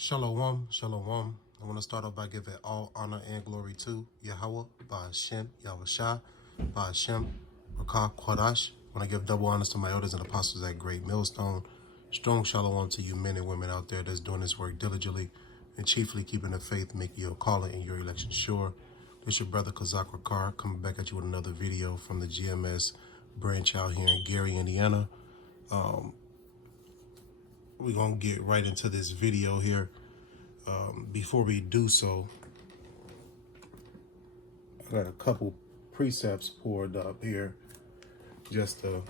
Shalom, shalom. I want to start off by giving all honor and glory to Yahweh, by Hashem, Yahushua, by Hashem, Rakah, Kwadash. I want to give double honors to my elders and apostles at Great Millstone. Strong shalom to you men and women out there that's doing this work diligently and chiefly keeping the faith, making your calling and your election sure. This your brother Kazak Rakar coming back at you with another video from the GMS branch out here in Gary, Indiana. We're going to get right into this video here. Before we do so, I got a couple precepts poured up here just to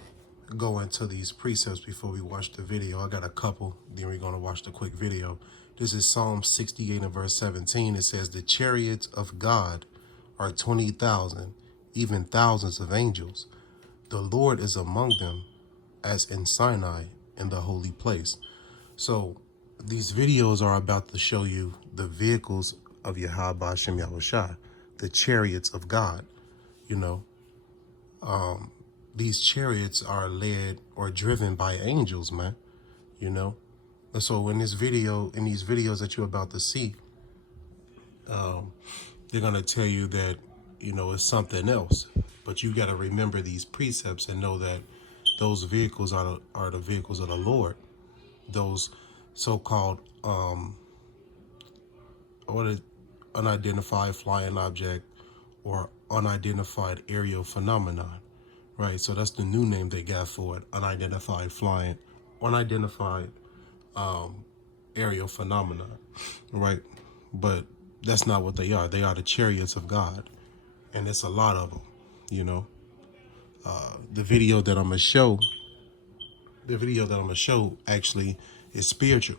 go into these precepts before we watch the video. I got a couple, then we're going to watch the quick video. This is Psalm 68 and verse 17. It says, "The chariots of God are 20,000, even thousands of angels. The Lord is among them as in Sinai in the holy place." So these videos are about to show you the vehicles of Yahweh Hashem Yahushua, the chariots of God. You know, these chariots are led or driven by angels, man. You know, and so in these videos that you're about to see, they're gonna tell you that, you know, it's something else. But you got to remember these precepts and know that those vehicles are the vehicles of the Lord. Those so-called unidentified flying object or unidentified aerial phenomenon, right? So that's the new name they got for it: unidentified aerial phenomenon, right? But that's not what they are. They are the chariots of God, and it's a lot of them. You know, the video that I'm gonna show actually is spiritual.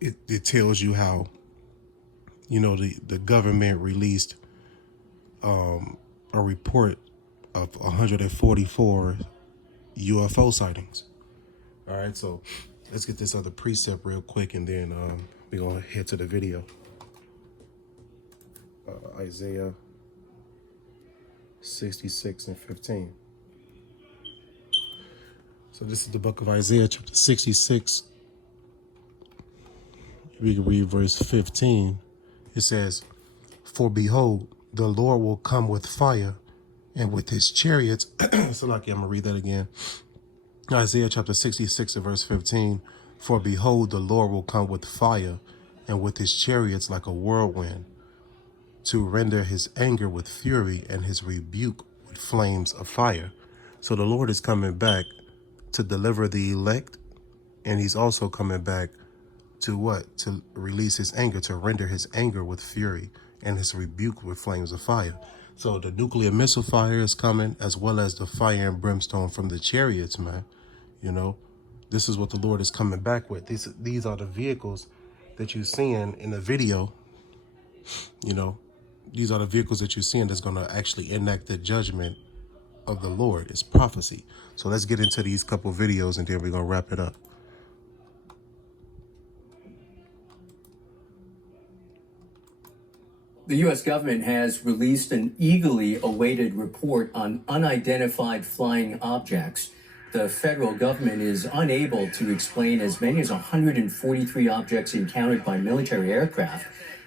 It tells you how, you know, the government released a report of 144 UFO sightings. All right, so let's get this other precept real quick, and then we're gonna head to the video. Isaiah 66 and 15. So this is the book of Isaiah, chapter 66. We can read verse 15. It says, "For behold, the Lord will come with fire, and with his chariots." So like, I'm going to read that again. Isaiah chapter 66 and verse 15. "For behold, the Lord will come with fire, and with his chariots like a whirlwind, to render his anger with fury and his rebuke with flames of fire." So the Lord is coming back to deliver the elect, and he's also coming back to what? To release his anger, to render his anger with fury and his rebuke with flames of fire. So the nuclear missile fire is coming, as well as the fire and brimstone from the chariots, man. You know, this is what the Lord is coming back with. These are the vehicles that you're seeing in the video. You know, these are the vehicles that you're seeing that's going to actually enact the judgment of the Lord. It's prophecy. So let's get into these couple videos, and then we're going to wrap it up. The U.S. government has released an eagerly awaited report on unidentified flying objects. The federal government is unable to explain as many as 143 objects encountered by military aircraft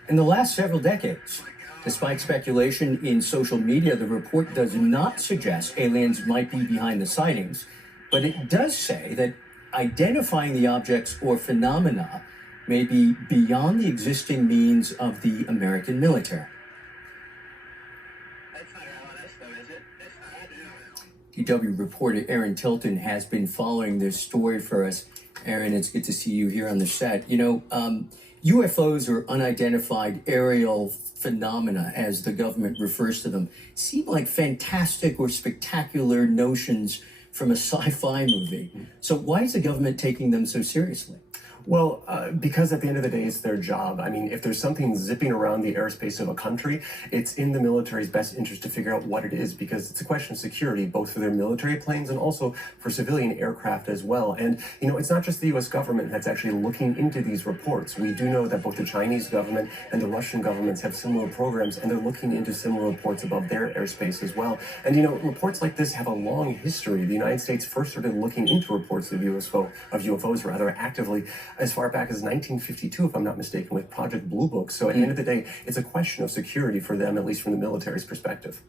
in the last several decades. Despite speculation in social media, the report does not suggest aliens might be behind the sightings, but it does say that identifying the objects or phenomena may be beyond the existing means of the American military. DW reporter Aaron Tilton has been following this story for us. Aaron, it's good to see you here on the set. You know, UFOs, or unidentified aerial phenomena, as the government refers to them, seem like fantastic or spectacular notions from a sci-fi movie. So why is the government taking them so seriously? Well, because at the end of the day, it's their job. I mean, if there's something zipping around the airspace of a country, it's in the military's best interest to figure out what it is, because it's a question of security, both for their military planes and also for civilian aircraft as well. And, you know, it's not just the U.S. government that's actually looking into these reports. We do know that both the Chinese government and the Russian governments have similar programs, and they're looking into similar reports above their airspace as well. And, you know, reports like this have a long history. The United States first started looking into reports of UFOs actively as far back as 1952, if I'm not mistaken, with Project Blue Book. So at the end of the day, it's a question of security for them, at least from the military's perspective.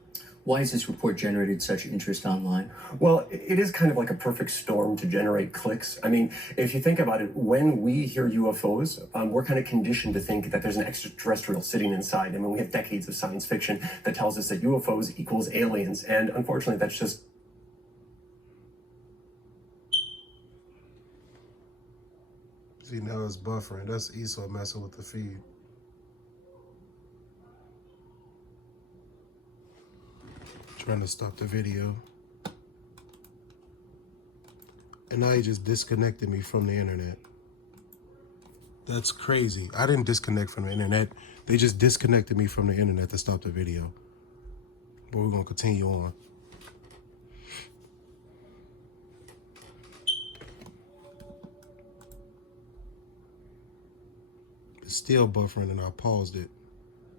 Why has this report generated such interest online? Well, it is kind of like a perfect storm to generate clicks. I mean, if you think about it, when we hear UFOs, we're kind of conditioned to think that there's an extraterrestrial sitting inside. I mean, we have decades of science fiction that tells us that UFOs equals aliens. And unfortunately, that's just... See, now it's buffering. That's Esau messing with the feed. Trying to stop the video. And now he just disconnected me from the internet. That's crazy. I didn't disconnect from the internet. They just disconnected me from the internet to stop the video. But we're going to continue on. It's still buffering and I paused it.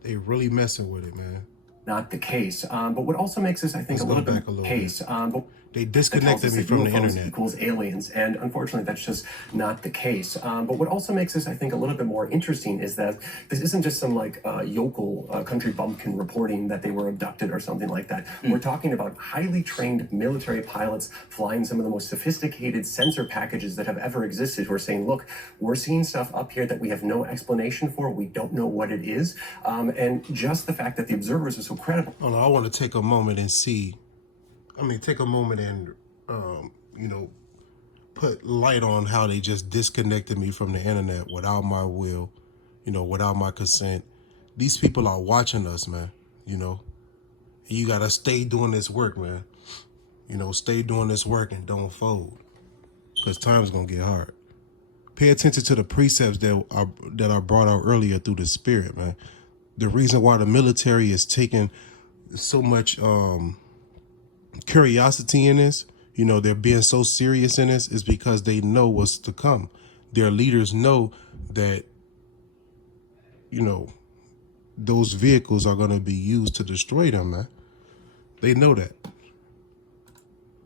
They really messing with it, man. Not the case. But what also makes this, I think, a little bit case. But they disconnected me from the internet. Equals aliens, and unfortunately, that's just not the case. But what also makes this, I think, a little bit more interesting is that this isn't just some like yokel country bumpkin reporting that they were abducted or something like that. We're talking about highly trained military pilots flying some of the most sophisticated sensor packages that have ever existed, who are saying, "Look, we're seeing stuff up here that we have no explanation for. We don't know what it is." And just the fact that the observers are so credible. Oh, no, I want to take a moment and see. Take a moment and, put light on how they just disconnected me from the internet without my will, without my consent. These people are watching us, man, You got to stay doing this work, man. Stay doing this work and don't fold because time's going to get hard. Pay attention to the precepts that are brought out earlier through the spirit, man. The reason why the military is taking so much curiosity in this, they're being so serious in this, is because they know what's to come. Their leaders know that, those vehicles are going to be used to destroy them, man. They know that.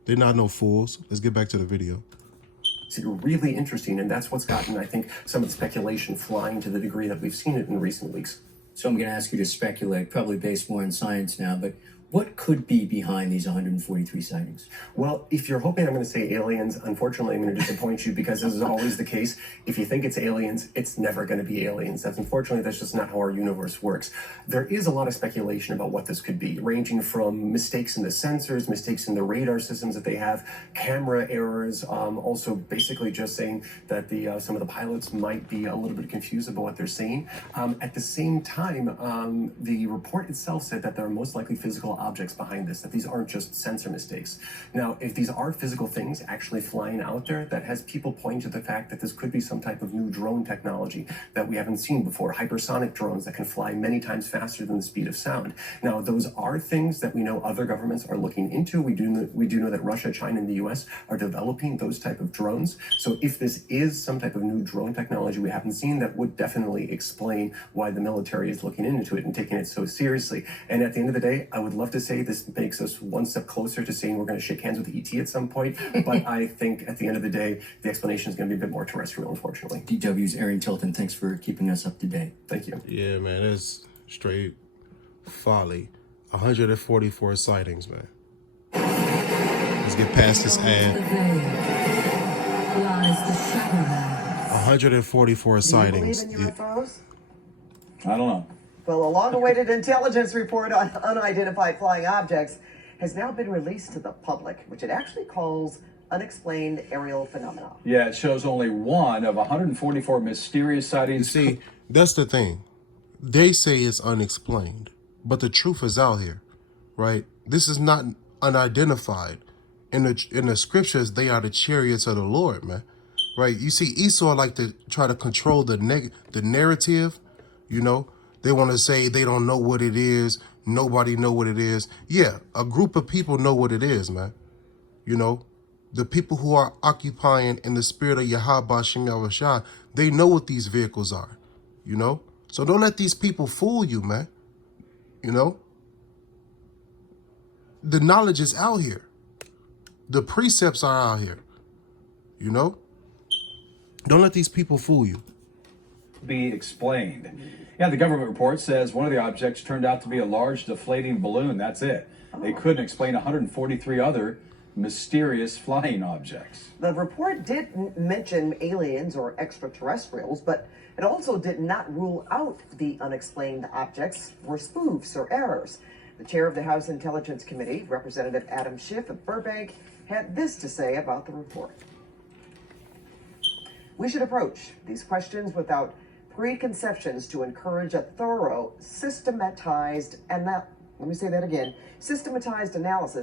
They're not no fools. Let's get back to the video. It's really interesting, and that's what's gotten, I think, some of the speculation flying to the degree that we've seen it in recent weeks. So I'm going to ask you to speculate, probably based more on science now, but what could be behind these 143 sightings? Well, if you're hoping I'm going to say aliens, unfortunately, I'm going to disappoint you because this is always the case. If you think it's aliens, it's never going to be aliens. Unfortunately, that's just not how our universe works. There is a lot of speculation about what this could be, ranging from mistakes in the sensors, mistakes in the radar systems that they have, camera errors, also basically just saying that some of the pilots might be a little bit confused about what they're saying. At the same time, the report itself said that there are most likely physical objects behind this, that these aren't just sensor mistakes. Now, if these are physical things actually flying out there, that has people pointing to the fact that this could be some type of new drone technology that we haven't seen before, hypersonic drones that can fly many times faster than the speed of sound. Now, those are things that we know other governments are looking into. We do know that Russia, China, and the US are developing those type of drones. So if this is some type of new drone technology we haven't seen, that would definitely explain why the military is looking into it and taking it so seriously. And at the end of the day, I would love to say this makes us one step closer to saying we're going to shake hands with ET at some point, but I think at the end of the day, the explanation is going to be a bit more terrestrial, unfortunately. DW's Aaron Tilton, thanks for keeping us up to date. Thank you. Yeah, man, that's straight folly. 144 sightings, man. Let's get past this ad. 144 sightings. Do you believe in UFOs? I don't know. Well, a long-awaited intelligence report on unidentified flying objects has now been released to the public, which it actually calls unexplained aerial phenomena. Yeah, it shows only one of 144 mysterious sightings. You see, that's the thing. They say it's unexplained, but the truth is out here, right? This is not unidentified. In the scriptures, they are the chariots of the Lord, man. Right? You see, Esau like to try to control the narrative, They want to say they don't know what it is. Nobody know what it is. Yeah, a group of people know what it is, man. The people who are occupying in the spirit of Yahweh Shem Yahushua, they know what these vehicles are, So don't let these people fool you, man. The knowledge is out here. The precepts are out here, Don't let these people fool you. Be explained. Yeah, the government report says one of the objects turned out to be a large deflating balloon. That's it. They couldn't explain 143 other mysterious flying objects. The report did mention aliens or extraterrestrials, but it also did not rule out the unexplained objects for spoofs or errors. The chair of the House Intelligence Committee, Representative Adam Schiff of Burbank, had this to say about the report. We should approach these questions without preconceptions to encourage a thorough, systematized analysis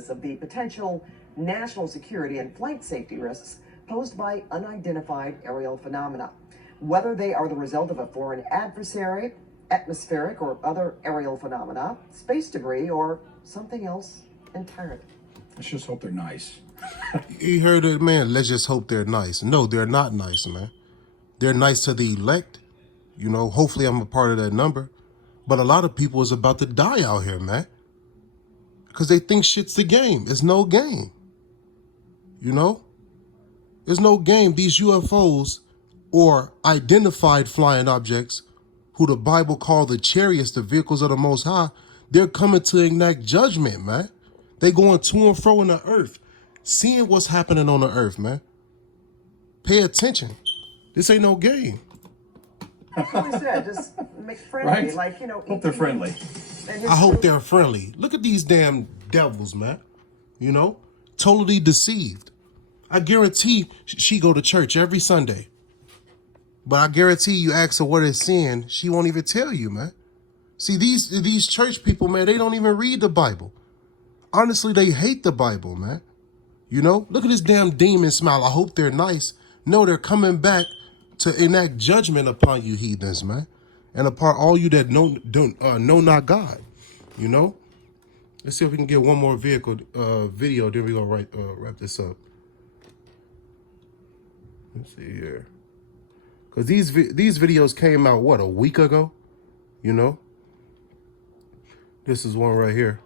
of the potential national security and flight safety risks posed by unidentified aerial phenomena, whether they are the result of a foreign adversary, atmospheric or other aerial phenomena, space debris, or something else entirely. Let's just hope they're nice. You heard it, man. Let's just hope they're nice. No, they're not nice, man. They're nice to the elect. You know, hopefully I'm a part of that number. But a lot of people is about to die out here, man. Because they think shit's the game. It's no game. You know? There's no game. These UFOs or identified flying objects, who the Bible called the chariots, the vehicles of the Most High, they're coming to enact judgment, man. They going to and fro in the earth, seeing what's happening on the earth, man. Pay attention. This ain't no game. Like we said, just make friendly, Right? like, you know. Hope they're friendly. I hope they're friendly. Look at these damn devils, man. You know, totally deceived. I guarantee she go to church every Sunday. But I guarantee you ask her what it's saying, she won't even tell you, man. See, these church people, man, they don't even read the Bible. Honestly, they hate the Bible, man. You know, look at this damn demon smile. I hope they're nice. No, they're coming back to enact judgment upon you heathens, man. And upon all you that know not God, you know. Let's see if we can get one more video, then we're going to wrap this up. Let's see here. Because these videos came out, what, a week ago? You know? This is one right here.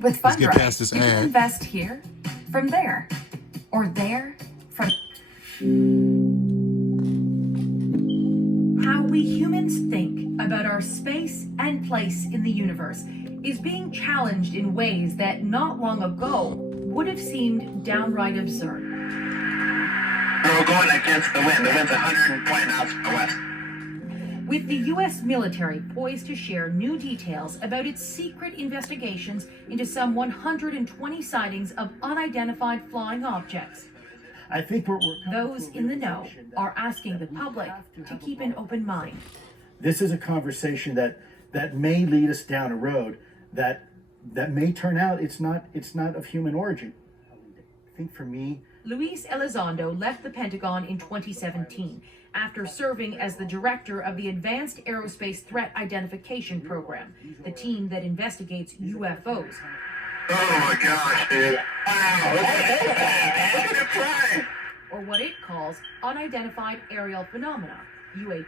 With Let's get Fundrise, past this you can ad. invest here, from there, or there, from... How we humans think about our space and place in the universe is being challenged in ways that not long ago would have seemed downright absurd. We're going against the wind. The wind's 120 miles to the west. With the U.S. military poised to share new details about its secret investigations into some 120 sightings of unidentified flying objects. I think Those in the know are asking the public to keep an open mind. this is a conversation that may lead us down a road that may turn out it's not of human origin. I think for me, Luis Elizondo left the Pentagon in 2017 after serving as the director of the Advanced Aerospace Threat Identification Program, the team that investigates UFOs. Oh my gosh, dude. Wow. Or what it calls unidentified aerial phenomena, UAP.